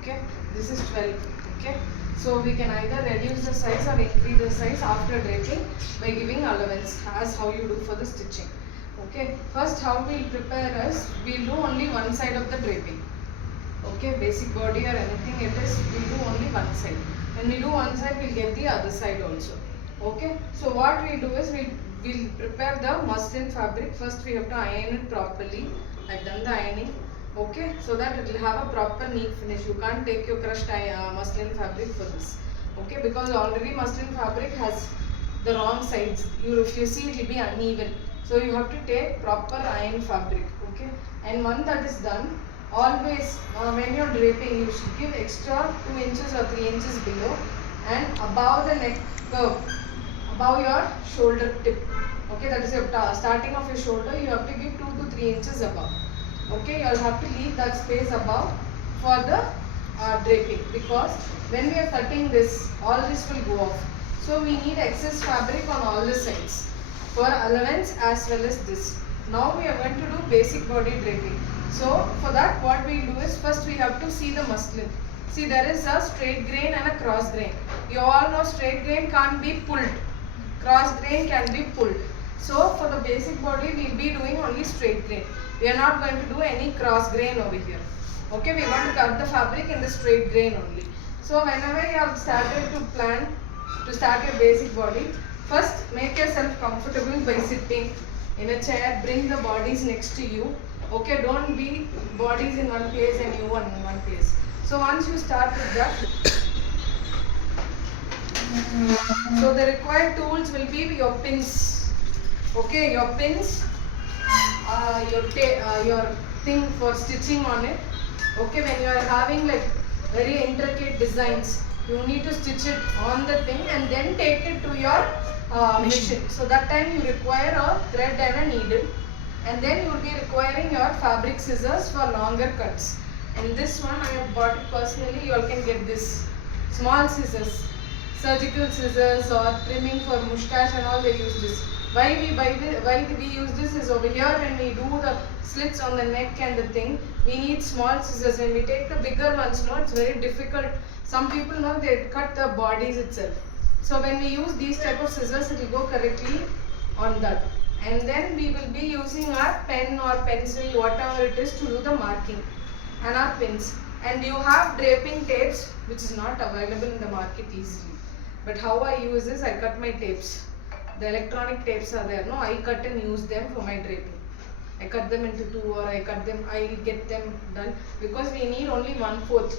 Okay, this is 12. Okay, so we can either reduce the size or increase the size after draping by giving allowance, as how you do for the stitching. Okay, first how we will prepare is, we will do only one side of the draping. Okay, basic body or anything it is, we do only one side. When we do one side, we will get the other side also. Okay, so what we do is, we will prepare the muslin fabric. First we have to iron it properly. I have done the ironing. Okay, so that it will have a proper neat finish. You can't take your crushed muslin fabric for this. Okay, because already muslin fabric has the wrong sides. If you see, it will be uneven. So you have to take proper iron fabric. Okay, and once that is done, always when you are draping, you should give extra 2 inches or 3 inches below and above the neck curve, above your shoulder tip. Okay, that is your starting of your shoulder. You have to give 2 to 3 inches above. Okay, you will have to leave that space above for the draping, because when we are cutting this, all this will go off. So we need excess fabric on all the sides for allowance as well as this. Now we are going to do basic body draping. So for that, what we do is, first we have to see the muslin. See, there is a straight grain and a cross grain. You all know straight grain can't be pulled. Cross grain can be pulled. So for the basic body, we will be doing only straight grain. We are not going to do any cross grain over here. Okay, we want to cut the fabric in the straight grain only. So whenever you have started to plan to start your basic body, first make yourself comfortable by sitting in a chair. Bring the bodies next to you. Okay, don't be bodies in one place and you in one place. So once you start with that, so the required tools will be your pins. Okay, your pins, your thing for stitching on it. Okay, when you are having like very intricate designs, you need to stitch it on the thing and then take it to your machine. So that time you require a thread and a needle, and then you will be requiring your fabric scissors for longer cuts. And this one I have bought it personally. You all can get this small scissors, surgical scissors, or trimming for moustache and all, they use this. Why we use this is, over here when we do the slits on the neck and the thing, we need small scissors. When we take the bigger ones, no, it's very difficult. Some people know they cut the bodies itself. So when we use these type of scissors, it will go correctly on that. And then we will be using our pen or pencil, whatever it is, to do the marking, and our pins. And you have draping tapes, which is not available in the market easily. But how I use is, I cut my tapes. The electronic tapes are there. No, I cut and use them for my draping. I cut them into 2, or I get them done, because we need only 1/4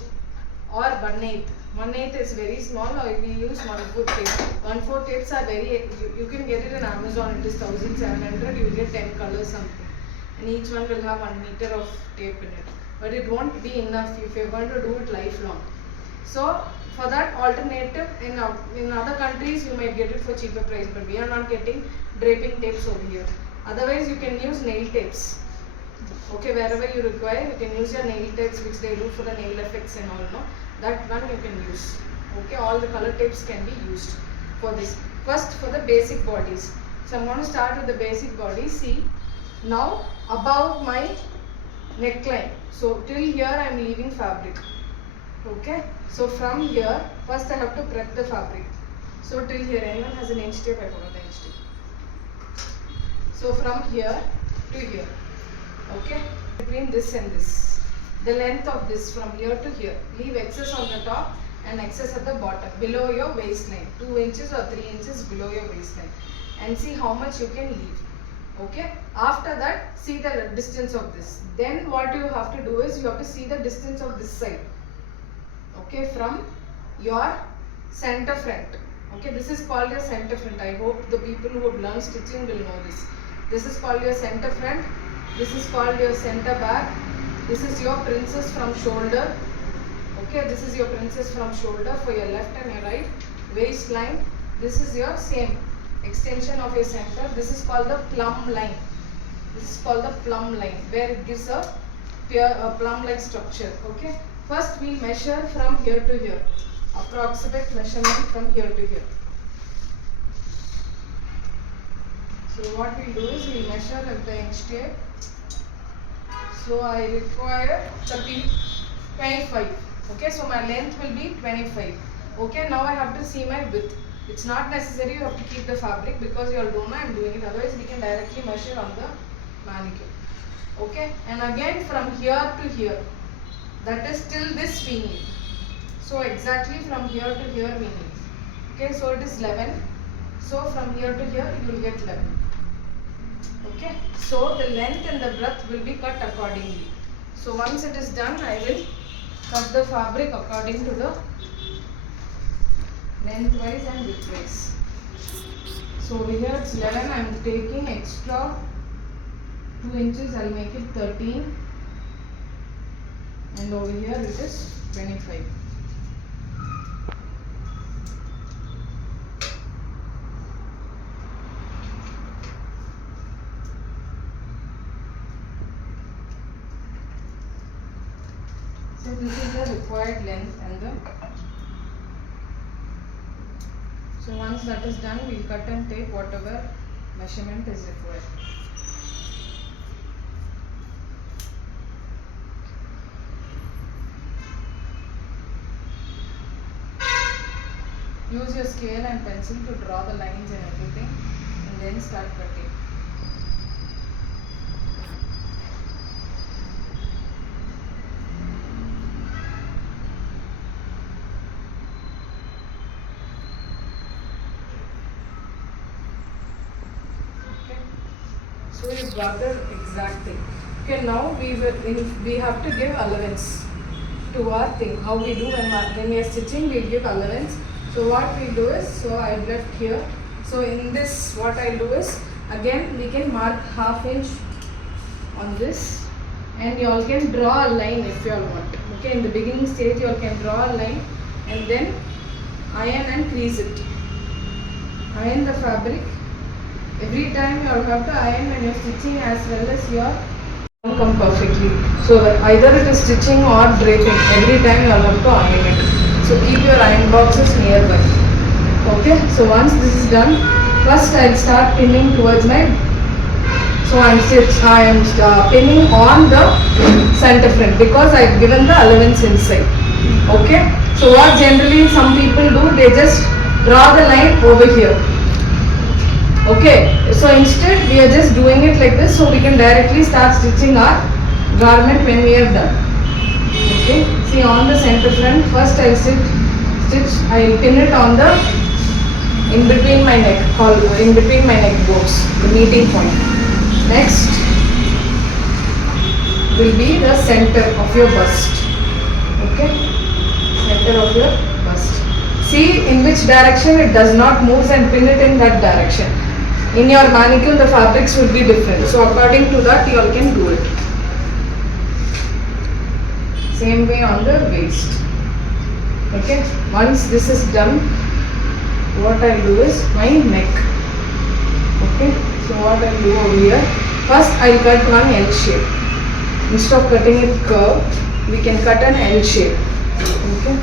or 1/8. 1/8 is very small, or we use 1/4 tape. 1/4 tapes are very, you can get it in Amazon. It is 1700. You will get 10 colors something, and each one will have 1 meter of tape in it. But it won't be enough if you are going to do it lifelong. So for that alternative, in other countries you might get it for cheaper price, but we are not getting draping tapes over here. Otherwise you can use nail tapes. Okay, wherever you require, you can use your nail tapes, which they do for the nail effects and all, no? That one you can use. Okay, all the color tapes can be used for this. First, for the basic bodies. So I'm going to start with the basic body. See, now above my neckline, so till here I am leaving fabric. Okay, so from here, first I have to prep the fabric. So till here, anyone has an inch tape? I forgot the inch tape. So from here to here, okay, between this and this, the length of this from here to here, leave excess on the top and excess at the bottom, below your waistline, 2 inches or 3 inches below your waistline, and see how much you can leave. Okay, after that, see the distance of this. Then what you have to do is, you have to see the distance of this side. Okay, from your center front. Okay, this is called your center front. I hope the people who have learned stitching will know this. This is called your center front. This is called your center back. This is your princess from shoulder. Okay, this is your princess from shoulder for your left and your right. Waistline. This is your same extension of your center. This is called the plumb line. This is called the plumb line, where it gives a plumb-like structure. Okay. First we will measure from here to here. Approximate measurement from here to here. So what we do is, we measure with the inch tape. So I require 25. Okay, so my length will be 25. Okay, now I have to see my width. It's not necessary you have to keep the fabric because you all don't know I am doing it. Otherwise, we can directly measure on the mannequin. Okay, and again from here to here, that is till this we need. So exactly from here to here we need. Okay, so it is 11. So from here to here you will get 11. Okay, so the length and the breadth will be cut accordingly. So once it is done, I will cut the fabric according to the lengthwise and widthwise. So over here it's 11, I am taking extra 2 inches, I will make it 13, and over here it is 25. So this is the required length and the. So once that is done, we will cut and take whatever measurement is required. Use your scale and pencil to draw the lines and everything, and then start cutting. So you got the exact thing. Okay, now we have to give allowance to our thing. How we do when we are stitching, we give allowance. So what we do is, so I have left here. So in this, what I do is, again we can mark ½ inch on this, and you all can draw a line if you all want. Okay, in the beginning stage you all can draw a line and then iron and crease it. Iron the fabric. Every time you all have to iron when you are stitching as well as your come perfectly. So either it is stitching or draping. Every time you all have to iron it. So keep your iron boxes nearby. Okay. So once this is done, first I will start pinning towards my. So I am pinning on the center front because I have given the allowance inside. Okay. So what generally some people do, they just draw the line over here. Okay, so instead we are just doing it like this, so we can directly start stitching our garment when we are done. Okay, see on the center front, first I will pin it on the in between my neck bones, the meeting point. Next will be the center of your bust. Okay, center of your bust. See in which direction it does not move and pin it in that direction. In your mannequin, the fabrics would be different. So according to that, you all can do it. Same way on the waist. Okay. Once this is done, what I will do is my neck. Okay. So what I will do over here, first I will cut one L shape. Instead of cutting it curved, we can cut an L shape. Okay.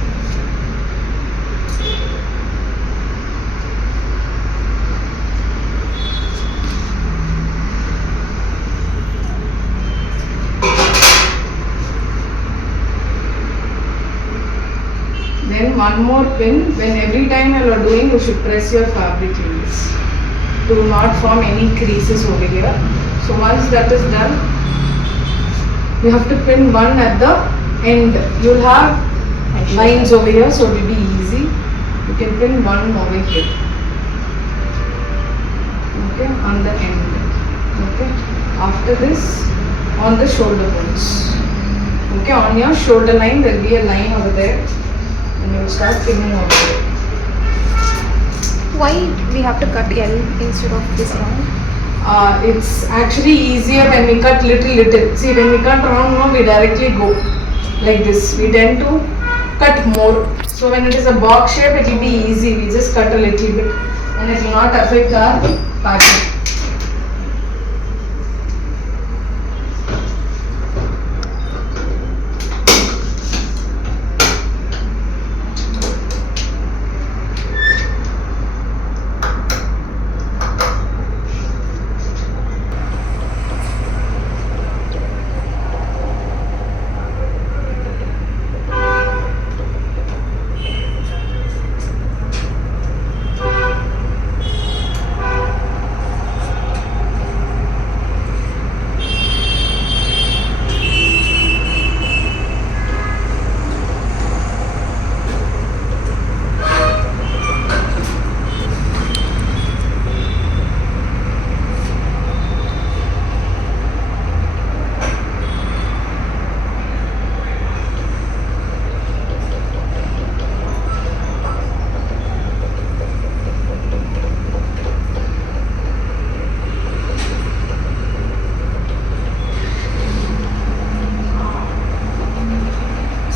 Then one more pin. When every time you are doing, you should press your fabric like this to not form any creases over here. So once that is done, you have to pin one at the end. You will have lines over here, so it will be easy. You can pin one over here. Okay, on the end. Okay. After this, on the shoulder bones. Okay, on your shoulder line, there will be a line over there. And you will start pinning over there. Why we have to cut L instead of this round? It's actually easier when we cut little. See, when we cut round, we directly go like this. We tend to cut more. So when it is a box shape, it will be easy. We just cut a little bit and it will not affect our packing.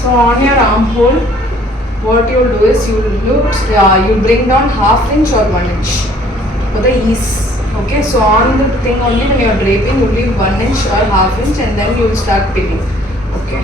So on your armhole, what you'll do is you'll bring down ½ inch or 1 inch for the ease. Okay, so on the thing only when you're draping, you'll leave 1 inch or ½ inch and then you'll start pinning. Okay.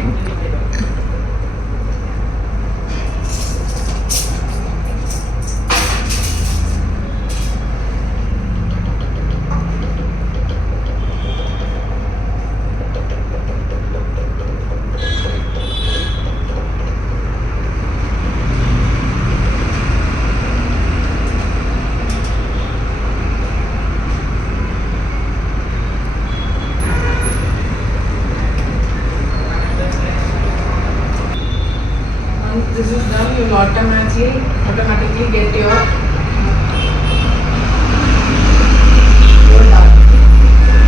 Once this is done, you'll automatically get your dart.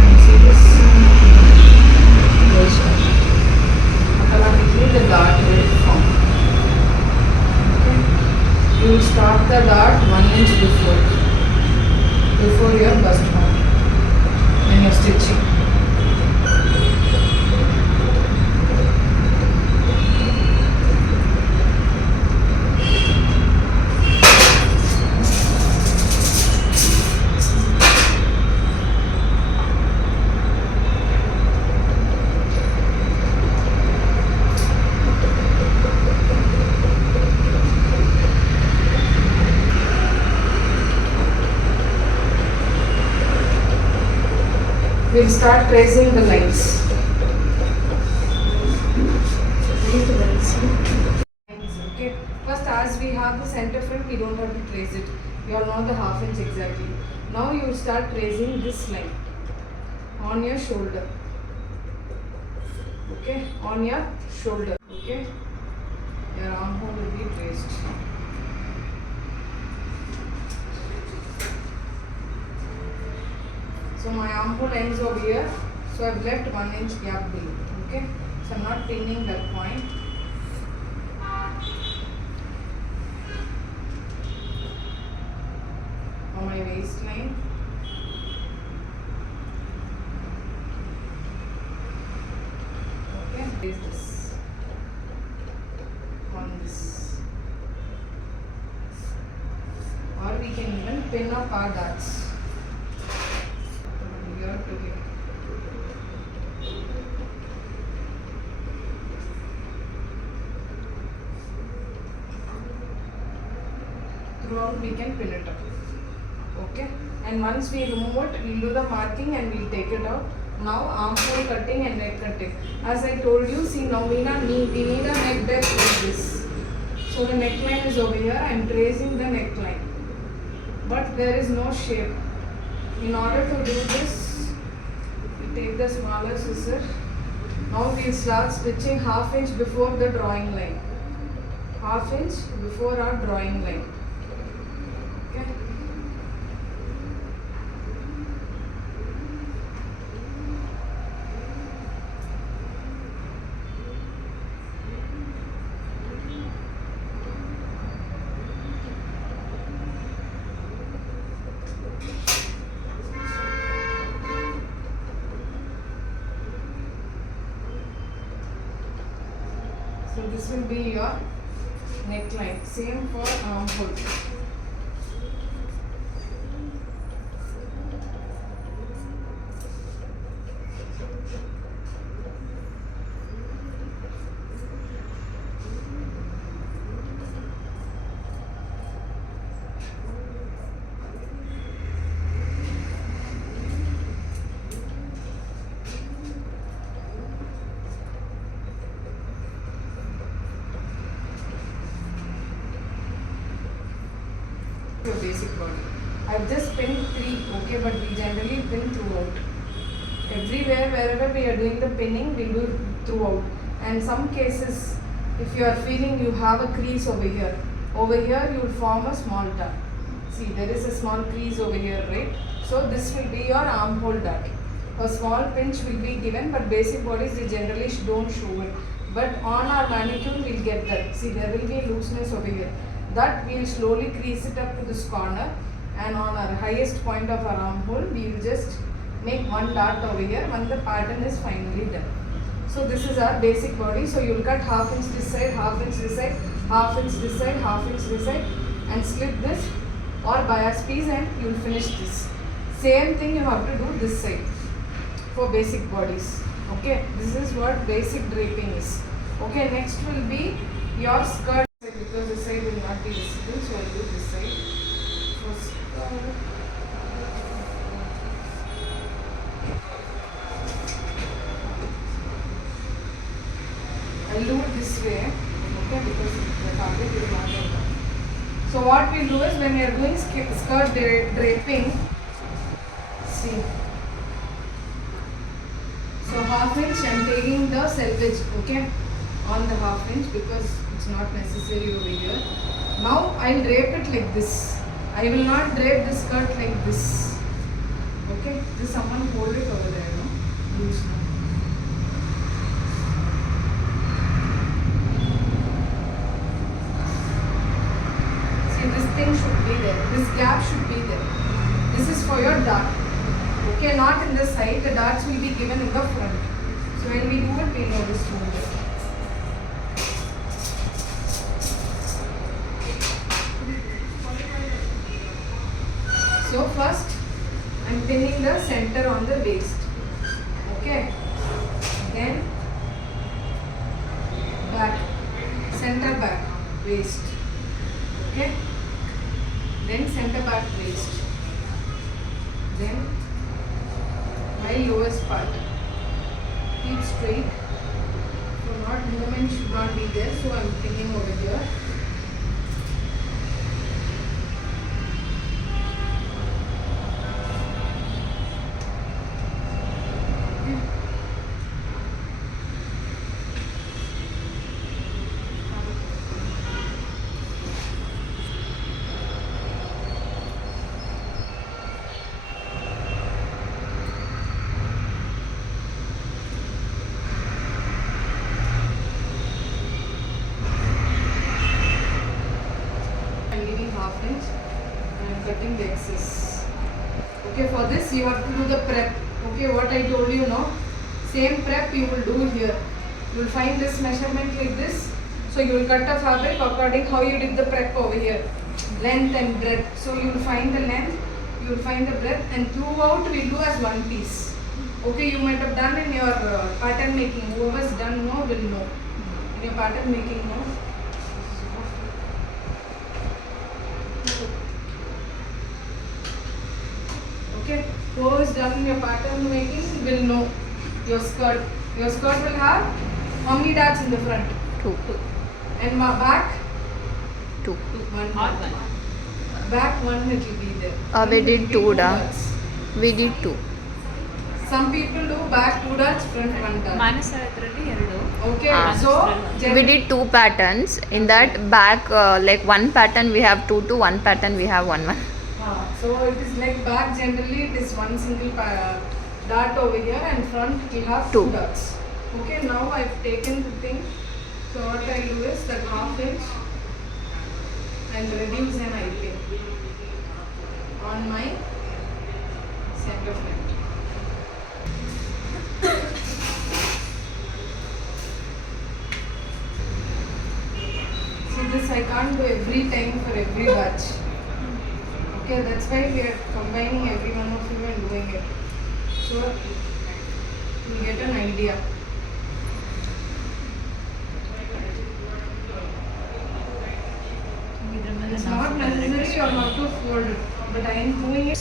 You see this? Goes down. Automatically the dart will form. Okay. You will start the dart 1 inch before your bust form when you're stitching. We'll start tracing the lines. Okay. First, as we have the center front, we don't have to trace it. You all know the ½ inch exactly. Now you start tracing this line on your shoulder. Okay, on your shoulder. Okay, your armhole will be traced. So my armhole ends over here, so I've left 1 inch gap below. Okay, so I'm not pinning that point. On my waistline. Okay, place this on this, or we can even pin up our darts. Throughout we can pin it up. Okay, and once we remove it, we'll do the marking and we'll take it out. Now armhole cutting and neck cutting. As I told you, see now we need a neck depth like this. So the neckline is over here. I am tracing the neckline, but there is no shape. In order to do this, we take the smaller scissor. Now we'll start stitching ½ inch before the drawing line. ½ inch before our drawing line. Okay. So this will be your neckline. Same for armhole. Your basic body. I've just pinned 3, okay, but we generally pin throughout. Everywhere, wherever we are doing the pinning, we'll do throughout. And some cases, if you are feeling you have a crease over here you will form a small dart. See, there is a small crease over here, right? So this will be your armhole dart. A small pinch will be given, but basic bodies they generally don't show it. But on our mannequin, we'll get that. See, there will be looseness over here. That we will slowly crease it up to this corner, and on our highest point of our armhole, we will just make one dart over here when the pattern is finally done. So this is our basic body. So you will cut half inch this side, half inch this side, half inch this side, half inch this side, and slip this or bias piece, and you will finish this. Same thing you have to do this side for basic bodies. Okay, this is what basic draping is. Okay, next will be your skirt, because this side will not be visible, so I will do this side. For skirt, I'll do it this way, okay, because the fabric is not enough. So what we do is, when we are doing skirt draping, see. So half inch I am taking the selvage, okay, on the half inch, because it's not necessary over here. Now I will drape it like this. I will not drape the skirt like this. Okay, just someone hold it over there, no? Loose now. This thing should be there. This gap should be there. This is for your dart. Okay, not in the side. The darts will be given in the front. So when we do it, we know this to do it. So first, I am pinning the center on the waist. Okay. Then back, center back, waist. Okay. Then center back waist. Then my lowest part. Keep straight. So not movement should not be there. So I am pinning over here. Cutting the excess. Okay, for this you have to do the prep. Okay, what I told you now, same prep you will do here. You will find this measurement like this. So you will cut a fabric according how you did the prep over here, length and breadth. So you will find the length, you will find the breadth, and throughout we do as one piece. Okay, you might have done in your pattern making. Whoever's done now will know. In your pattern making now. Okay, whoever's done your pattern making will know your skirt. Your skirt will have how many darts in the front? 2. And back? 2. One. Back one it will be there. We did 2 darts. darts. We did 2. Some people do back 2 darts, front 1 dart. Okay, so We did 2 patterns. In that back, like one pattern we have 2 to one pattern we have 1 1. So it is like back generally it is one single dart over here, and front we have 2 darts. Okay, now I have taken the thing. So what I do is that half inch and reduce an eye pin on my center front. See, this I can't do every time for every batch. Okay, that's why we are combining every one of you and doing it. So you get an idea. It's not necessary you have to fold it, but I am doing it.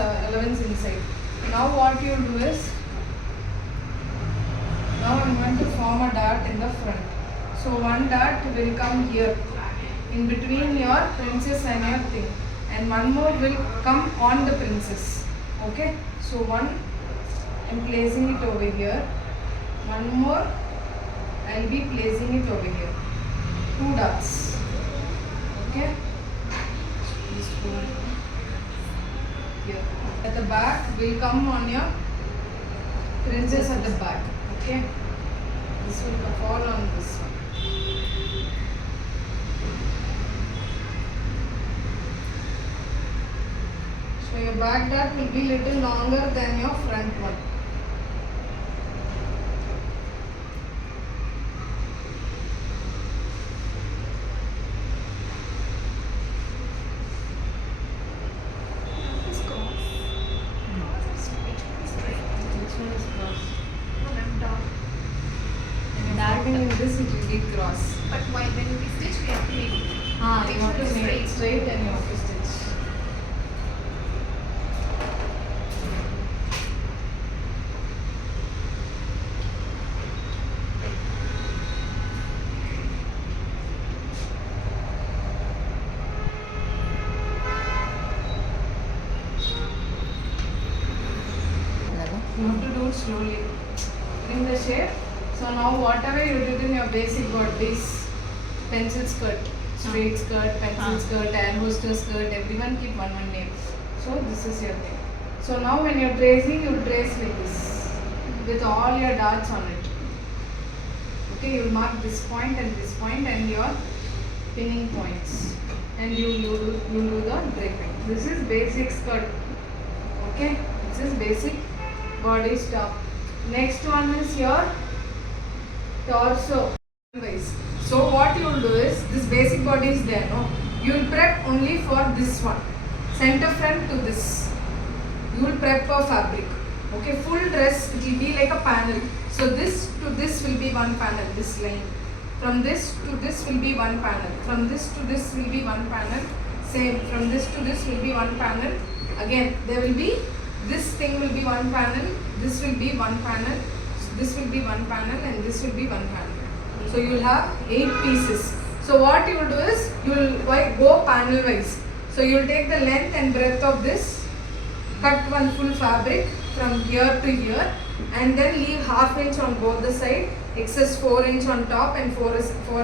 Allowance inside. Now what you do is, now I am going to form a dart in the front. So one dart will come here in between your princess and your thing, and one more will come on the princess. Okay, so one I am placing it over here, one more I will be placing it over here. 2 darts. Okay, here. At the back will come on your fringes at the back. Okay, this will fall on this one. So your back dart will be little longer than your front one. In this it will be cross. But why when we stitch we have to make it. You have to make it straight and you have to stitch. You have to do it slowly. Bring the shape. So now whatever you did in your basic bodice, pencil skirt, straight skirt, pencil skirt, air hostess skirt, everyone keep one name. So this is your thing. So now when you're tracing, you trace like this with all your darts on it. Okay, you will mark this point and your pinning points, and you do the draping. This is basic skirt. Okay, this is basic body top. Next one is your torso. So what you will do is, this basic body is there, no? You will prep only for this one, center front to this. You will prep for fabric. Okay, full dress it will be like a panel. So this to this will be one panel, this line. From this to this will be one panel. From this to this will be one panel. Same. From this to this will be one panel. Again, there will be, this thing will be one panel. This will be one panel. This will be one panel, and this will be one panel. So you will have 8 pieces. So what you will do is, you will go panel wise. So you will take the length and breadth of this, cut one full fabric from here to here, and then leave half inch on both the side, excess 4 inch on top and 4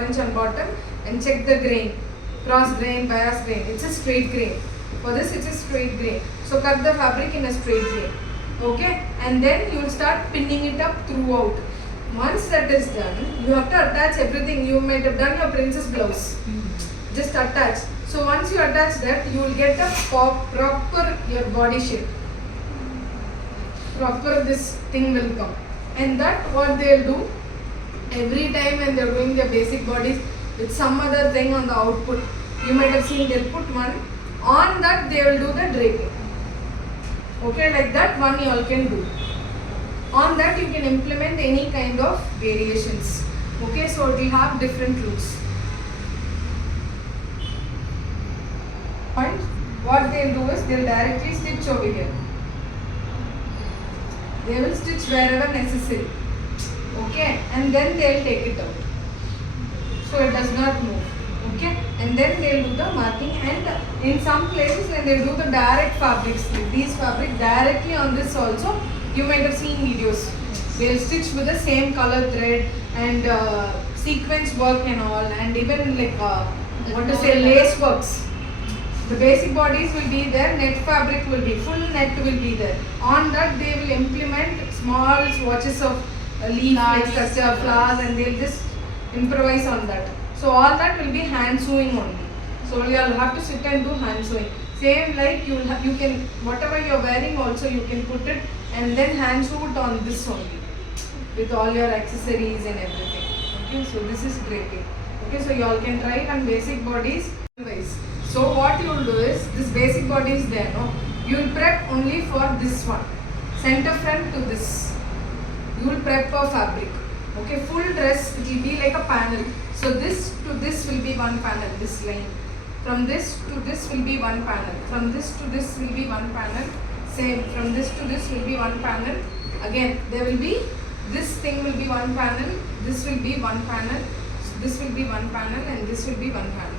inch on bottom, and check the grain, cross grain, bias grain. It's a straight grain. For this it is straight grain. So cut the fabric in a straight grain. Okay, and then you will start pinning it up throughout. Once that is done, you have to attach everything. You might have done your princess blouse. Just attach. So once you attach that, you will get a proper your body shape. Proper this thing will come. And that what they will do every time when they are doing their basic bodies with some other thing on the output. You might have seen they'll put one. On that they will do the draping. Okay, like that one you all can do. On that you can implement any kind of variations. Okay, so it will have different looks. What they will do is they will directly stitch over here. They will stitch wherever necessary. Okay, and then they will take it out. So it does not move. Okay, and then they will do the marking, and in some places when they do the direct fabrics, these fabric directly on this also, you might have seen videos. They will stitch with the same color thread and sequence work and all, and even like lace works. The basic bodies will be there, net fabric will be, full net will be there. On that they will implement small swatches of leaf, like structure, flowers, and they will just improvise on that. So all that will be hand sewing only. So you will have to sit and do hand sewing. Same like you can, whatever you are wearing also you can put it and then hand sew it on this only with all your accessories and everything. Okay, so this is draping. Okay, so you all can try it on basic bodies. So what you will do is, this basic body is there, no? You will prep only for this one, center front to this. You will prep for fabric. Okay, full dress it will be like a panel. So this to this will be one panel, this line. From this to this will be one panel. From this to this will be one panel. Same. From this to this will be one panel. Again, there will be, this thing will be one panel. This will be one panel. This will be one panel, and this will be one panel.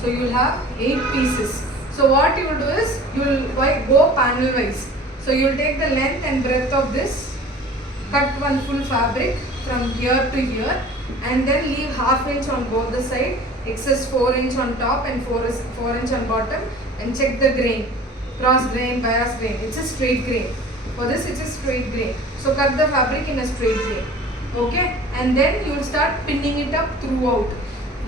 So you will have 8 pieces. So what you will do is, you will go panel wise. So you will take the length and breadth of this, cut one full fabric from here to here, and then leave half inch on both the side, excess 4 inch on top and 4 inch on bottom, and check the grain, cross grain, bias grain. It's a straight grain. For this it is straight grain. So cut the fabric in a straight grain. Okay, and then you will start pinning it up throughout.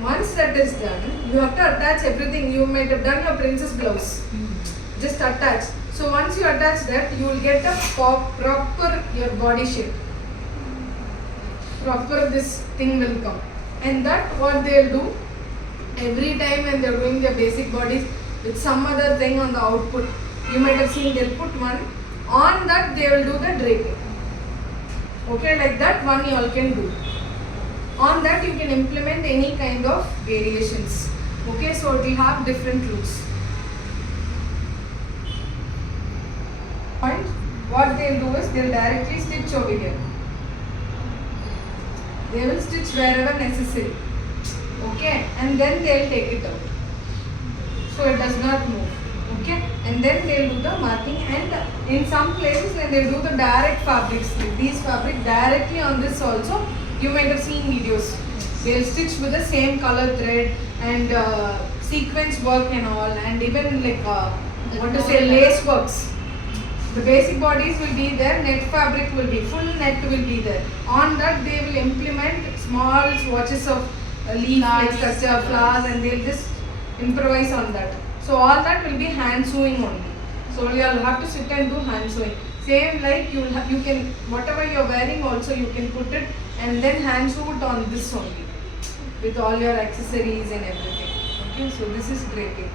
Once that is done, you have to attach everything. You might have done your princess blouse. Just attach. So once you attach that, you will get a proper your body shape. Proper this thing will come. And that what they will do every time when they are doing their basic bodies with some other thing on the output. You might have seen they'll put one. On that they will do the draping. Okay, like that one you all can do. On that you can implement any kind of variations. Okay, so it will have different looks. Point. What they'll do is they'll directly stitch over here. They will stitch wherever necessary. Okay, and then they'll take it out. So it does not move. Okay, and then they'll do the marking, and in some places when they do the direct fabrics, like these fabric directly on this also, you might have seen videos. They'll stitch with the same color thread and sequence work and all, and even like lace works. The basic bodies will be there, net fabric will be, full net will be there. On that they will implement small swatches of leaf like structure, flowers, and they'll just improvise on that. So all that will be hand sewing only. So you will have to sit and do hand sewing. Same like you can, whatever you are wearing also you can put it and then hand sew it on this only with all your accessories and everything. Okay, so this is draping.